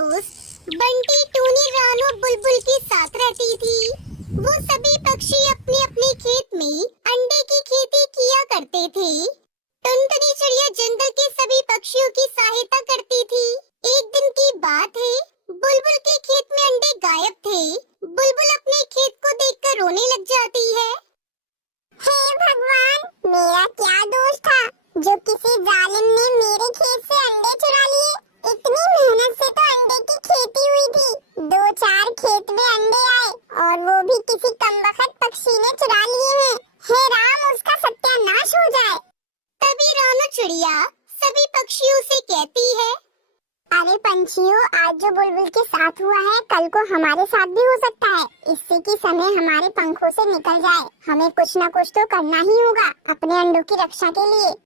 दोस्त बंटी, टूनी, रानू, बुलबुल के साथ रहती थी। वो सभी पक्षी अपने अपने खेत में अंडे की खेती किया करते थे। टुनटुनी चिड़िया जंगल के सभी पक्षियों की सहायता करती थी। एक दिन की बात है, बुलबुल के खेत में अंडे गायब थे। बुलबुल अपने खेत को देखकर रोने लग जाती है। हे भगवान, मेरा क्या दोष था जो किसी जालिम ने मेरे खेत से अंडे चुरा लिए। इतनी मेहनत से तो अंडे की खेती हुई थी। 2-4 खेत में अंडे आए और वो भी किसी कमबख्त पक्षी ने चुरा लिए हैं। हे राम, उसका सत्यानाश हो जाए। तभी रानू चिड़िया सभी पक्षियों से कहती है, अरे पंछियों, आज जो बुलबुल के साथ हुआ है कल को हमारे साथ भी हो सकता है। इससे कि समय हमारे पंखों से निकल जाए, हमें कुछ न कुछ तो करना ही होगा अपने अंडों की रक्षा के लिए।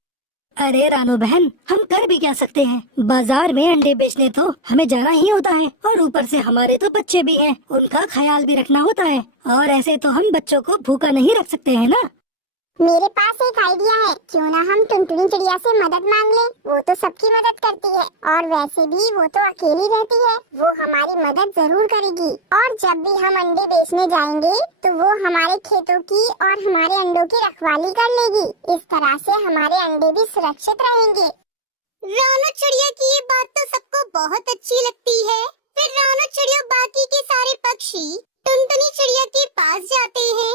अरे रानू बहन, हम कर भी क्या सकते हैं। बाजार में अंडे बेचने तो हमें जाना ही होता है, और ऊपर से हमारे तो बच्चे भी हैं, उनका ख्याल भी रखना होता है। और ऐसे तो हम बच्चों को भूखा नहीं रख सकते हैं ना। मेरे पास एक आइडिया है, क्यों ना हम टुनटुनी चिड़िया से मदद मांग लें। वो तो सबकी मदद करती है और वैसे भी वो तो अकेली रहती है। वो हमारी मदद जरूर करेगी और जब भी हम अंडे बेचने जाएंगे तो वो हमारे खेतों की और हमारे अंडों की रखवाली कर लेगी। इस तरह से हमारे अंडे भी सुरक्षित रहेंगे। रानू चिड़िया की ये बात तो सबको बहुत अच्छी लगती है। फिर रानू चिड़िया बाकी के सारे पक्षी टुनटुनी चिड़िया के पास जाते हैं।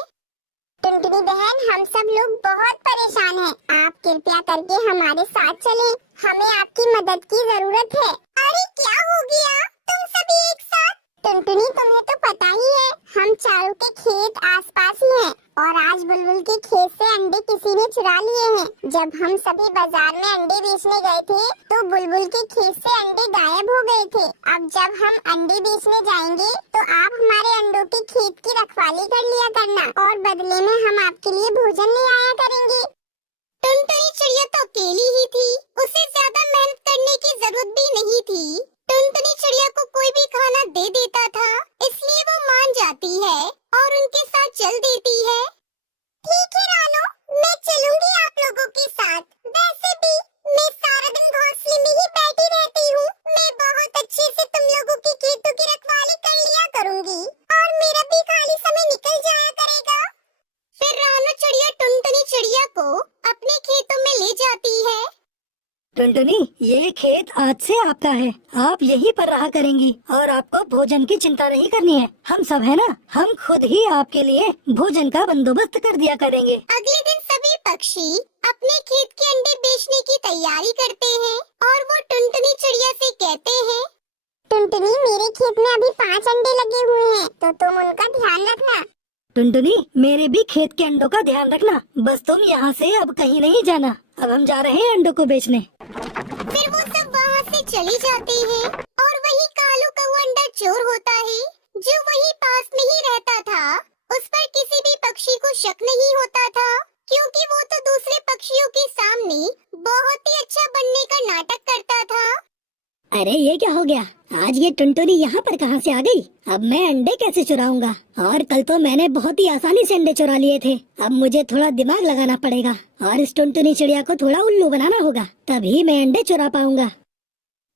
टुनटुनी बहन, हम सब लोग बहुत परेशान हैं। आप कृपया करके हमारे साथ चलें। हमें आपकी मदद की जरूरत है। अरे क्या हो गया? तुम सभी एक साथ? टुनटुनी, तुम्हें तो पता ही है हम चारों के खेत आसपास ही हैं और आज बुलबुल के खेत से अंडे किसी ने चुरा लिए हैं। जब हम सभी बाजार में अंडे बेचने गए थे तो बुलबुल के खेत से अंडे गायब हो गए थे। अब जब हम अंडे बेचने जाएंगे तो आप हमारे अंडों के खेत की रखवाली कर लिया करना और बदले में हम आपके लिए भोजन ले आया करेंगे। टुनटुनी चिड़िया तो अकेली ही थी, उसे ज्यादा मेहनत करने की जरूरत भी नहीं थी। टुनटुनी चिड़िया को कोई भी खाना दे देता था, इसलिए वो मान जाती है और उनके साथ चल देती है। ठीक है रानू, मैं चलूंगी आप लोगों के साथ। वैसे भी मैं सारा दिन घोंसले में ही बैठी रहती हूँ। मैं बहुत अच्छे से तुम लोगों के खेतों की रखवाली कर लिया करूँगी और मेरा भी खाली समय निकल जाया करेगा। फिर रानू चिड़िया टुनटुनी चिड़िया को अपने खेतों में ले जाती है। टुनटुनी, ये खेत आज से आपका है। आप यहीं पर रहा करेंगी और आपको भोजन की चिंता नहीं करनी है। हम सब है ना, हम खुद ही आपके लिए भोजन का बंदोबस्त कर दिया करेंगे। अगले दिन सभी पक्षी अपने खेत के अंडे बेचने की तैयारी करते हैं और वो टुनटुनी चिड़िया से कहते हैं, टुनटुनी, मेरे खेत में अभी 5 अंडे लगे हुए हैं तो तुम उनका ध्यान रखना। टुनटुनी, मेरे भी खेत के अंडों का ध्यान रखना। बस तुम यहाँ से अब कहीं नहीं जाना। अब हम जा रहे हैं अंडों को बेचने। फिर वो सब वहाँ से चले जाते हैं और वही कालू कौवा अंडा चोर होता है, जो वही पास में ही रहता था। उस पर किसी भी पक्षी को शक नहीं होता था, क्योंकि वो तो दूसरे पक्षियों के सामने बहुत ही अच्छा बनने का नाटक करता था। अरे ये क्या हो गया? आज ये टुनटुनी यहाँ पर कहाँ से आ गई? अब मैं अंडे कैसे चुराऊंगा? और कल तो मैंने बहुत ही आसानी से अंडे चुरा लिए थे। अब मुझे थोड़ा दिमाग लगाना पड़ेगा और इस टुनटुनी चिड़िया को थोड़ा उल्लू बनाना होगा, तभी मैं अंडे चुरा पाऊंगा।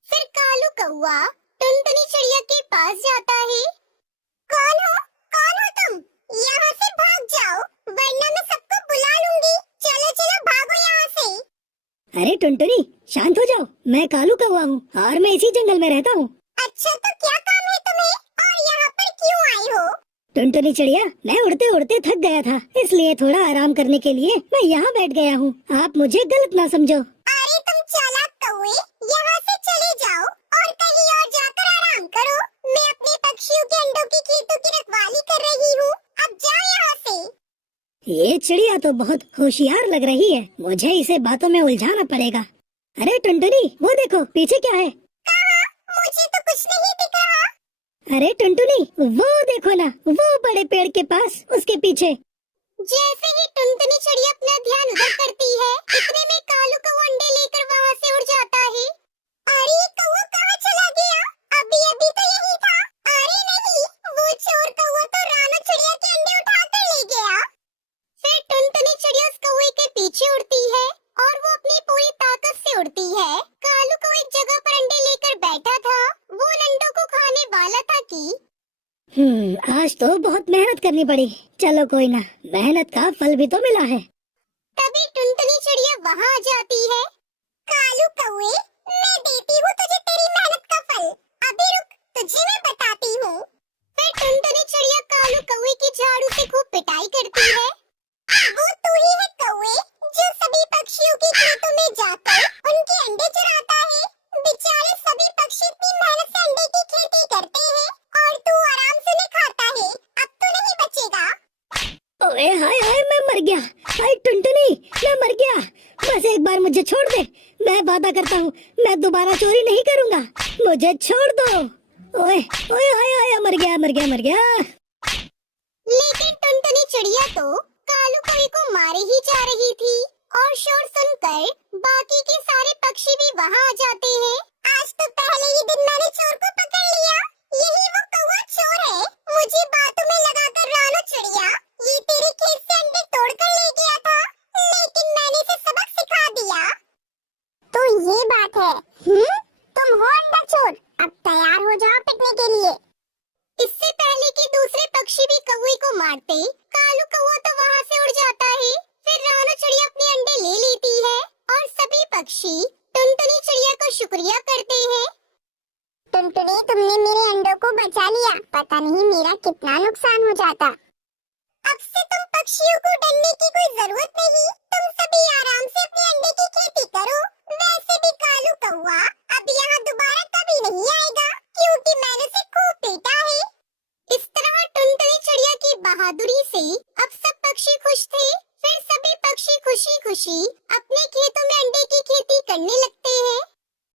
फिर कालू कौवा टुनटुनी चिड़िया के पास जाता है। कौन हो तुम? यहाँ से भाग जाओ वरना मैं सबको बुला लूंगी। चलो चलो भागो यहाँ से। अरे टुनटुनी, शांत हो जाओ। मैं कालू कौवा हूँ और मैं इसी जंगल में रहता हूँ। अच्छा, तो क्या काम है तुम्हें और यहाँ पर क्यों आई हो? टुनटुनी चिड़िया, मैं उड़ते उड़ते थक गया था, इसलिए थोड़ा आराम करने के लिए मैं यहाँ बैठ गया हूँ। आप मुझे गलत ना समझो। अरे तुम चालाक कौवे, यहाँ से चले जाओ और कहीं और जाकर आराम करो। मैं अपने पक्षियों के अंडों की खेतों की रखवाली कर रही हूँ। अब जाओ यहाँ से। ये चिड़िया तो बहुत होशियार लग रही है, मुझे इसे बातों में उलझाना पड़ेगा। अरे टुनटुनी, वो देखो पीछे क्या है? कहाँ? मुझे तो कुछ नहीं दिख रहा। अरे टुनटुनी, वो देखो ना, वो बड़े पेड़ के पास, उसके पीछे। जैसे ही टुनटुनी चिड़िया अपना ध्यान उधर करती है, इतने में कालू कौवा अंडे लेकर वहाँ से उड़ जाता है। अरे कौवा कहाँ चला गया? अभी अभी तो यही था। अरे नहीं, वो चोर कौवा तो रानू चिड़िया के अंडे उठा कर ले गया। फिर टुनटुनी चिड़िया उस कौवे के पीछे उड़ती है और वो अपनी पूरी ताकत से उड़ती है। कालू को एक जगह पर अंडे लेकर बैठा था, वो उन अंडों को आज तो बहुत मेहनत करनी पड़ी। चलो कोई ना, मेहनत का फल भी तो मिला है। तभी टुनटुनी चिड़िया वहाँ आ जाती है। कालू कौवे, मैं देती हूँ तुझे तेरी मेहनत का फल। अभी रुक, तुझे मैं बताती हूँ। फिर टुनटुनी चिड़िया कालू कौवे की झाड़ू से खूब पिटाई करती है। वो तू ही है कौवे, जो सभी पक्षियों के खेतों में जाकर उनके अंडे चुराता है। बेचारे सभी पक्षी इतनी मेहनत से अंडे की खेती करते हैं और तू आराम से नहीं खाता है। अब तो नहीं बचेगा। ओए हाय हाय, मैं मर गया। हाय टुनटुनी, मैं मर गया। बस एक बार मुझे छोड़ दे। मैं वादा करता हूँ मैं दोबारा चोरी नहीं करूँगा। मुझे छोड़ दो। ओए ओए हाय हाय, मर गया मर गया मर गया। लेकिन टुनटुनी चिड़िया तो कालू कौवे को मारे ही जा रही थी और शोर सुनकर बाकी के सारे पक्षी भी वहाँ आ जाते हैं। आज तो पहले ही दिन मैंने चोर को पकड़ लिया। यही वो कौवा चोर है। मुझे बातों में लगाकर रानो चिड़िया, ये तेरे खेत से अंडे तोड़कर ले गया था, लेकिन मैंने इसे सबक सिखा दिया। तो ये बात है। तुम हो अंडा चोर। अब तैयार हो जाओ पिटने के लिए। इससे पहले कि दूसरे पक्षी भी कौवे को मारते, कालू कौवा तो वहाँ से उड़ जाता है। फिर रानो चिड़िया अपने अंडे ले लेती है और सभी पक्षी टुनटुनी चिड़िया को शुक्रिया करते हैं। टुनटुनी, तुमने मेरे अंडों को बचा लिया। पता नहीं मेरा कितना नुकसान हो जाता। अब से तुम पक्षियों को डरने की कोई जरूरत नहीं। तुम सभी आराम से अपने अंडे की खेती करो। वैसे भी कालू कौवा